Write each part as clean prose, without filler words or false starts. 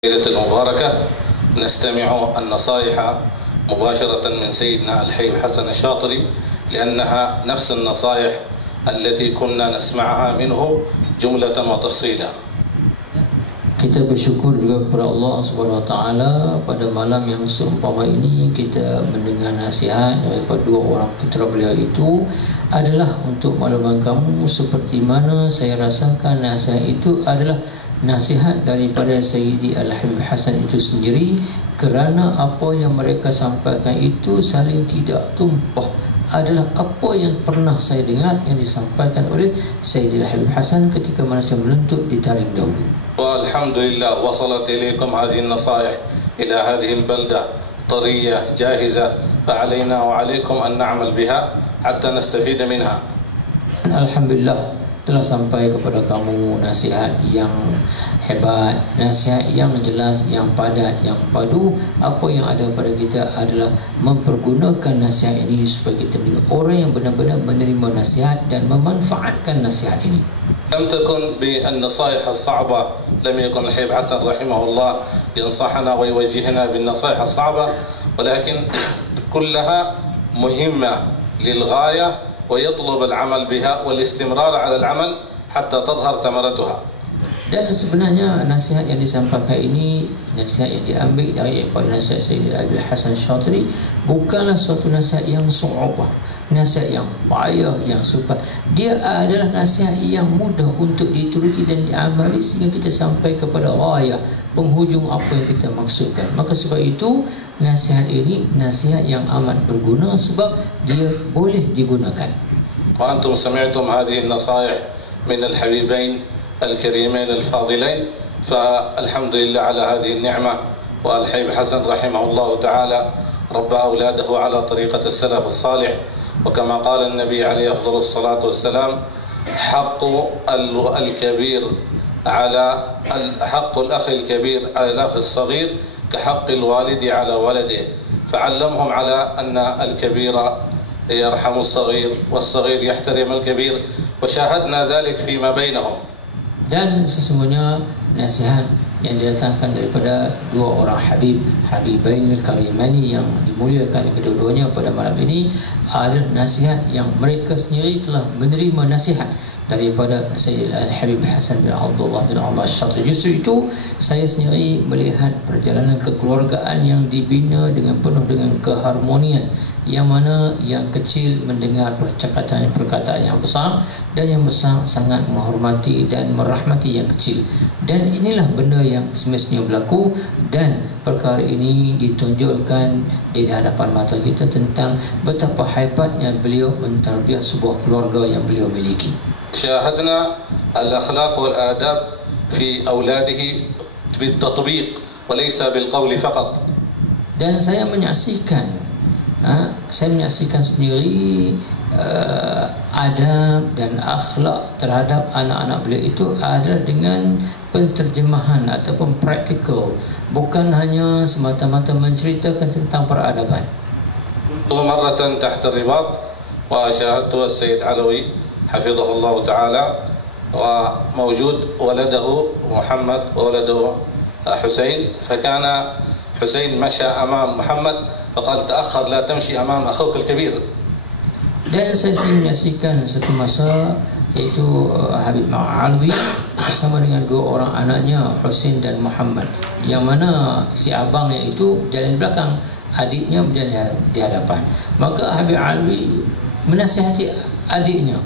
الليلة المباركة نستمع النصائح مباشرة من سيدنا الحبيب حسن الشاطري لأنها نفس النصائح التي كنا نسمعها منه جملة وتفصيلا. Kita bersyukur juga kepada Allah Subhanahu Wa Taala pada malam yang seumpama ini kita mendengar nasihat daripada dua orang putera beliau itu adalah untuk makluman kamu seperti mana saya rasakan nasihat itu adalah nasihat daripada Sayyidi Al-Habib Hasan itu sendiri, kerana apa yang mereka sampaikan itu saling tidak tumpah, adalah apa yang pernah saya dengar yang disampaikan oleh Sayyidi Al-Habib Hasan ketika mana saya melentuk di Tarim dahulu. Walhamdulillah wasalat ilaikum hadhihi an-nasaih ila hadhihi al-balda طرية جاهزة فعلينا وعليكم أن نعمل بها حتى نستفيد منها. Alhamdulillah telah sampai kepada kamu nasihat yang hebat, nasihat yang jelas, yang padat, yang padu. Apa yang ada pada kita adalah mempergunakan nasihat ini supaya kita menjadi orang yang benar-benar menerima nasihat dan memanfaatkan nasihat ini. لم تكن بالنصائح الصعبة، لم يكن الحبيب حسن رحمه الله ينصحنا ويوجهنا بالنصائح الصعبة، ولكن كلها مهمة للغاية ويطلب العمل بها والاستمرار على العمل حتى تظهر ثمرتها. Dan sebenarnya nasihat yang disampaikan ini, nasihat yang diambil daripada nasihat Sayyid Al-Habib Hasan Syatri, bukanlah suatu nasihat yang su'ubah, nasihat yang payah, yang sukar. Dia adalah nasihat yang mudah untuk dituruti dan diamali sehingga kita sampai kepada ghayah, penghujung apa yang kita maksudkan. Maka sebab itu nasihat ini nasihat yang amat berguna sebab dia boleh digunakan. Wa antum sami'tum hadhihi an-nasaih min al-habibain الكريمين الفاضلين، فالحمد لله على هذه النعمة. والحبيب حسن رحمه الله تعالى ربى أولاده على طريقة السلف الصالح، وكما قال النبي عليه أفضل الصلاة والسلام حق الكبير على حق الأخ الكبير على الأخ الصغير كحق الوالد على ولده، فعلمهم على أن الكبير يرحم الصغير والصغير يحترم الكبير، وشاهدنا ذلك فيما بينهم. Dan sesungguhnya nasihat yang didatangkan daripada dua orang Habibain Al-Karimani yang dimuliakan kedua-duanya pada malam ini adalah nasihat yang mereka sendiri telah menerima nasihat daripada Sayyid Al-Habib Hasan bin Abdullah bin Umar Syatri. Justru itu saya sendiri melihat perjalanan kekeluargaan yang dibina dengan penuh dengan keharmonian, yang mana yang kecil mendengar perkataan yang besar dan yang besar sangat menghormati dan merahmati yang kecil. Dan inilah benda yang semestinya berlaku, dan perkara ini ditonjolkan di hadapan mata kita tentang betapa hebatnya beliau mentarbiah sebuah keluarga yang beliau miliki. شاهدنا الأخلاق والآداب في أولاده بالتطبيق وليس بالقول فقط. Dan saya menyaksikan sendiri adab dan akhlak terhadap anak-anak beliau itu adalah dengan penterjemahan ataupun praktikal, bukan hanya semata-mata menceritakan tentang peradaban. مرة تحت الرباط وشاهدت السيد علوي حفظه الله تعالى وموجود ولده محمد وولده حسين، فكان حسين مشى أمام محمد فقال تأخر لا تمشي أمام أخوك الكبير. Dan saya menyaksikan satu masa iaitu Habib Alwi bersama dengan dua orang anaknya Husain dan Muhammad, yang mana si abangnya itu berjalan di belakang, adiknya berjalan di hadapan. Maka Habib Alwi menasihati adiknya,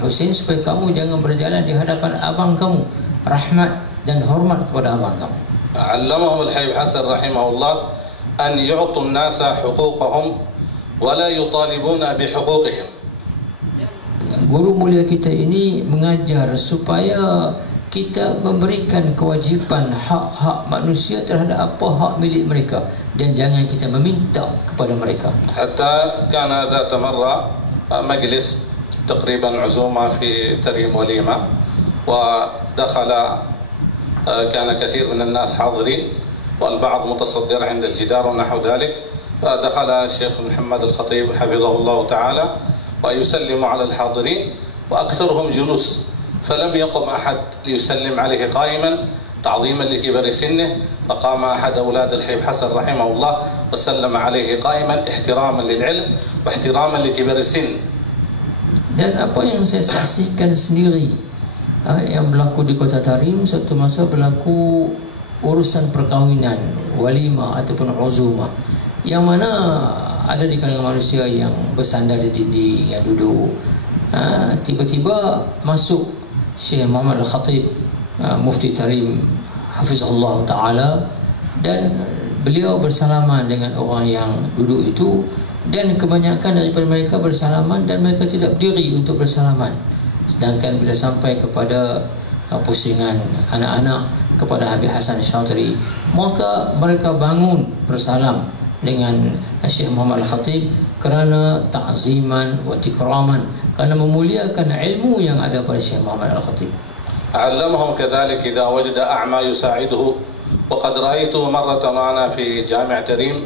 Husain, supaya kamu jangan berjalan di hadapan abang kamu, rahmat dan hormat kepada abang kamu. علمهم الحبيب حسن رحمه الله أن يعطوا الناس حقوقهم ولا يطالبون بحقوقهم. Guru mulia kita ini mengajar supaya kita memberikan kewajipan hak-hak manusia terhadap apa hak milik mereka, dan jangan kita meminta kepada mereka. حتى كان ذات مرة مجلس تقريبا عزومة في تريم وليمة، ودخل كان كثير من الناس حاضرين والبعض متصدر عند الجدار ونحو ذلك، فدخل الشيخ محمد الخطيب حفظه الله تعالى ويسلم على الحاضرين وأكثرهم جلوس، فلم يقم أحد ليسلم عليه قائما تعظيما لكبر سنه، فقام أحد أولاد الحبيب حسن رحمه الله وسلم عليه قائما احتراما للعلم واحتراما لكبر السن. Dan apa yang saya saksikan sendiri yang berlaku di Kota Tarim, satu masa berlaku urusan perkahwinan, walimah ataupun uzumah, yang mana ada di kalangan manusia yang bersandar di dinding, yang duduk. Tiba-tiba masuk Syekh Muhammad Al-Khatib, Mufti Tarim Hafizahullah Ta'ala, dan beliau bersalaman dengan orang yang duduk itu, dan kebanyakan daripada mereka bersalaman dan mereka tidak berdiri untuk bersalaman. Sedangkan bila sampai kepada pusingan anak-anak kepada Habib Hasan Syatri, maka mereka bangun bersalam dengan Syekh Muhammad Al-Khatib kerana ta'ziman wa tikraman, kerana memuliakan ilmu yang ada pada Syekh Muhammad Al-Khatib. علمهم كذلك إذا وجد أعمى يساعده، وقد رأيته مرة معنا في جامع تريم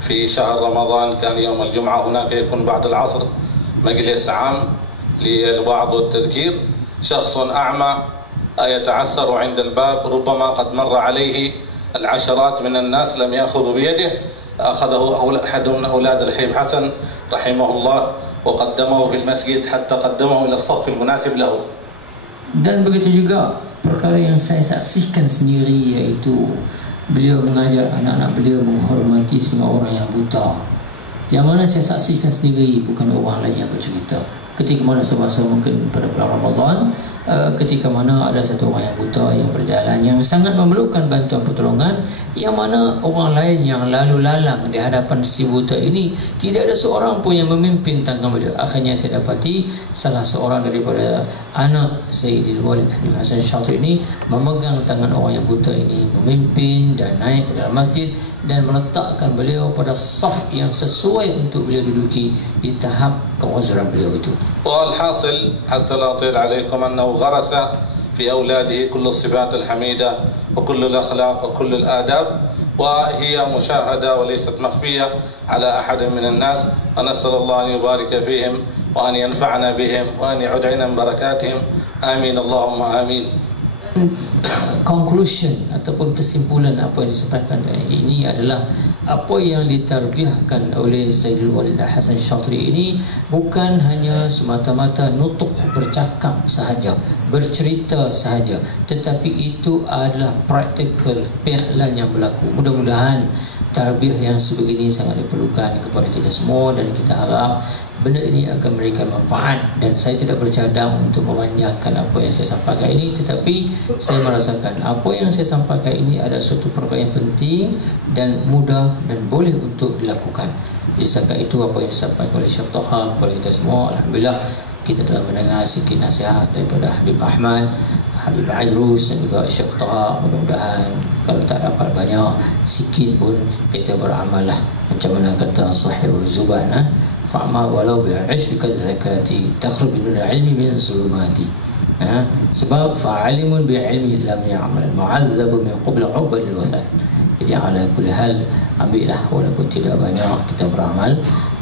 في شهر رمضان، كان يوم الجمعة، هناك يكون بعد العصر مجلس عام للوعظ والتذكير، شخص أعمى يتعثر عند الباب، ربما قد مر عليه العشرات من الناس لم يأخذوا بيده، أخذه أحد من أولاد الحبيب حسن رحمه الله وقدمه في المسجد حتى قدمه إلى الصف المناسب له. Dan begitu juga perkara yang saya saksikan sendiri, iaitu beliau mengajar anak-anak beliau menghormati semua orang yang buta, yang mana saya saksikan sendiri, bukan orang lain yang bercerita. Ketika mana semasa mungkin pada bulan Ramadan, ketika mana ada satu orang yang buta yang berjalan, yang sangat memerlukan bantuan pertolongan, yang mana orang lain yang lalu lalang di hadapan si buta ini, tidak ada seorang pun yang memimpin tangan beliau. Akhirnya saya dapati salah seorang daripada anak Sayyidil Walid Habib Hasan Syatri ini memegang tangan orang yang buta ini, memimpin dan naik ke dalam masjid dan meletakkan beliau pada saf yang sesuai untuk beliau duduki di tahap keuzuran beliau itu. والحاصل حتى لا أطيل عليكم أنه غرس في أولاده كل الصفات الحميدة وكل الأخلاق وكل الآداب، وهي مشاهدة وليست مخفية على أحد من الناس، ونسأل الله أن يبارك فيهم وأن ينفعنا بهم وأن يعد علينا من بركاتهم، آمين اللهم آمين. Conclusion ataupun kesimpulan apa yang disampaikan ini adalah apa yang ditarbiahkan oleh Sayyidul Walid Hasan Syatri ini bukan hanya semata-mata nutuk bercakap sahaja, bercerita sahaja, tetapi itu adalah praktikal fi'lan yang berlaku. Mudah-mudahan tarbiyah yang sebegini sangat diperlukan kepada kita semua, dan kita harap benda ini akan memberikan manfaat. Dan saya tidak bercadang untuk memanjangkan apa yang saya sampaikan ini, tetapi saya merasakan apa yang saya sampaikan ini adalah suatu perkara yang penting dan mudah dan boleh untuk dilakukan. Disangka itu apa yang disampaikan oleh Syekh Taha kepada kita semua. Alhamdulillah kita telah mendengar sikit nasihat daripada Habib Ahmad, Habib Aidrus dan juga Syekh Taha. Mudah-mudahan kalau tak dapat banyak, sikit pun kita beramal lah. Macam mana kata Sahibul Zuban, fa'ma walau bi'ashrika zakati takhruj min al-'ilmi min zulumati. Sebab fa'alimun bi'ilmi lam ya'mal mu'azzab min qabl 'ubad al-wasan. Jadi ala kulli hal, ambillah walaupun tidak banyak, kita beramal.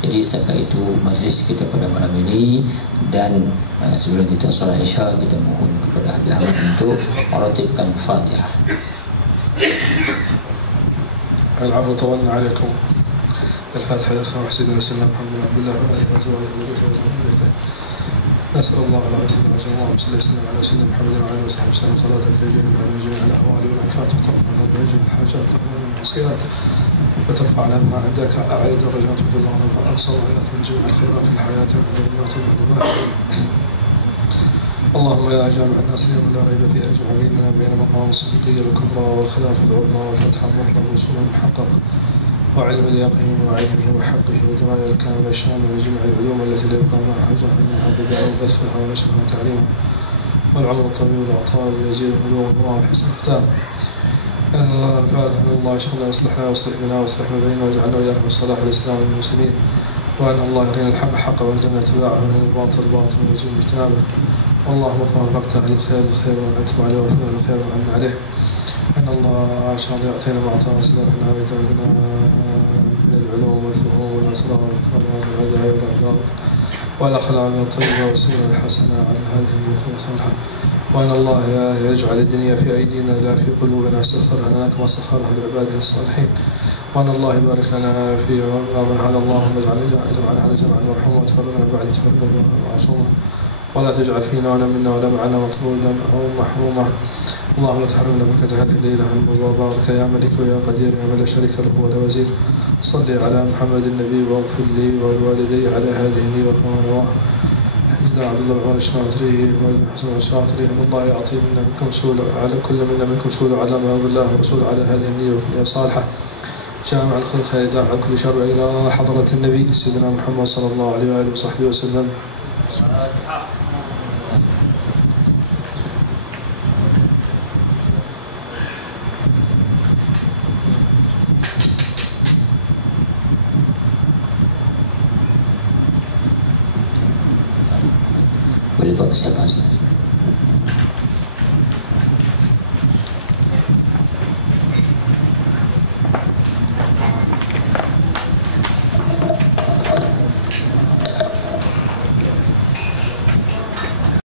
Jadi setakat itu majlis kita pada malam ini, dan sebelum kita solat Isya, kita mohon kepada Habib Ahmad untuk meratibkan Fatihah. العفو طولنا عليكم. الفاتحة يا أخوة سيدنا سيدنا محمد بن عبد الله وآله وأزواجه وذريته. نسأل الله العظيم الأجر، اللهم صل وسلم على سيدنا محمد وعلى آله وصحبه وسلم صلاة تجيب بها من جميع الأهوال والآفات، وترفعنا بها جميع الحاجات ومن المعصيات، وترفعنا بها عندك أعلى درجات، وتبلغنا بها أقصى غايات من جميع الخيرات في الحياة والممات والممات. اللهم يا جامع الناس اليوم لا ريب فيها اجمع بيننا بين مقام الصديقية الكبرى والخلافة العظمى وفتح المطلب وصول المحقق وعلم اليقين وعينه وحقه ودراية الكاملة الشاملة وجميع العلوم التي لا يبقى معها جهل منها بدعا وبثها ونشرها وتعليمها، والعمر الطويل والعطاء اليزيد والبلوغ الله وحسن الختام. ان الله شغلنا يصلحنا ويصلح بنا ويصلح ما بيننا واجعلنا واياكم بالصلاح والاسلام والمسلمين، وان الله يرينا الحق حقا ويرزقنا اتباعه ويرينا الباطل باطلا ويرزقنا اجتنابه. اللهم وفقت اهل الخير الخير وانعم عليه وفقنا الخير وانعم عليه. ان الله شاء الله يعطينا ما اعطانا سلاحنا ويزودنا من العلوم والفهوم والاسرار والخيرات والهدايا والاخلاق والاخلاق الطيبه والسيره الحسنه على هذه النية الصالحه. وأن الله يجعل الدنيا في أيدينا لا في قلوبنا، سخرها لنا كما سخرها لعباده الصالحين. وأن الله يبارك لنا في من هذا، اللهم اجعل هذا جمعا مرحوما وتفرقنا من بعد تفرقا معصوما، ولا تجعل فينا ولا منا ولا معنا مطرودا أو محروما. اللهم لا تحرمنا بركة هذه الليلة المباركة يا ملك ويا قدير يا من لا شريك له ولا وزير. صل على محمد النبي واغفر لي ولوالدي على هذه النية وكما نواه. حجنا عبد الله عمر الشاطري وابن حسن الشاطري، ان الله يعطي منا منكم سؤال على كل منا منكم سؤال على ما يرضي الله ورسوله على هذه النية والنية صالحة جامع الخير خير دافع عن كل شر الى حضرة النبي سيدنا محمد صلى الله عليه واله وصحبه وسلم. Boleh buat persiapan Ustaz.